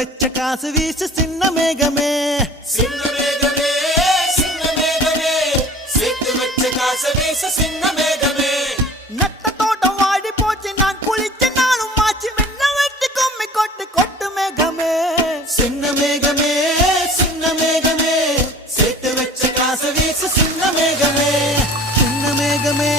வச்ச காசு வீசு சின்ன மேகமே சின்ன மேகமே சின்ன மேகமே சேர்த்து வச்ச காசு வீசு சின்ன மேகமே நட்ட தோட்டம் வாடி போச்சு நான் குளிச்சு நானும் மாச்சு மென்ன வெட்டி கும்மி கொட்டு கொட்டு மேகமே சின்ன மேகமே சின்ன மேகமே சேர்த்து வச்ச காசு வீசு சின்ன மேகமே சின்ன மேகமே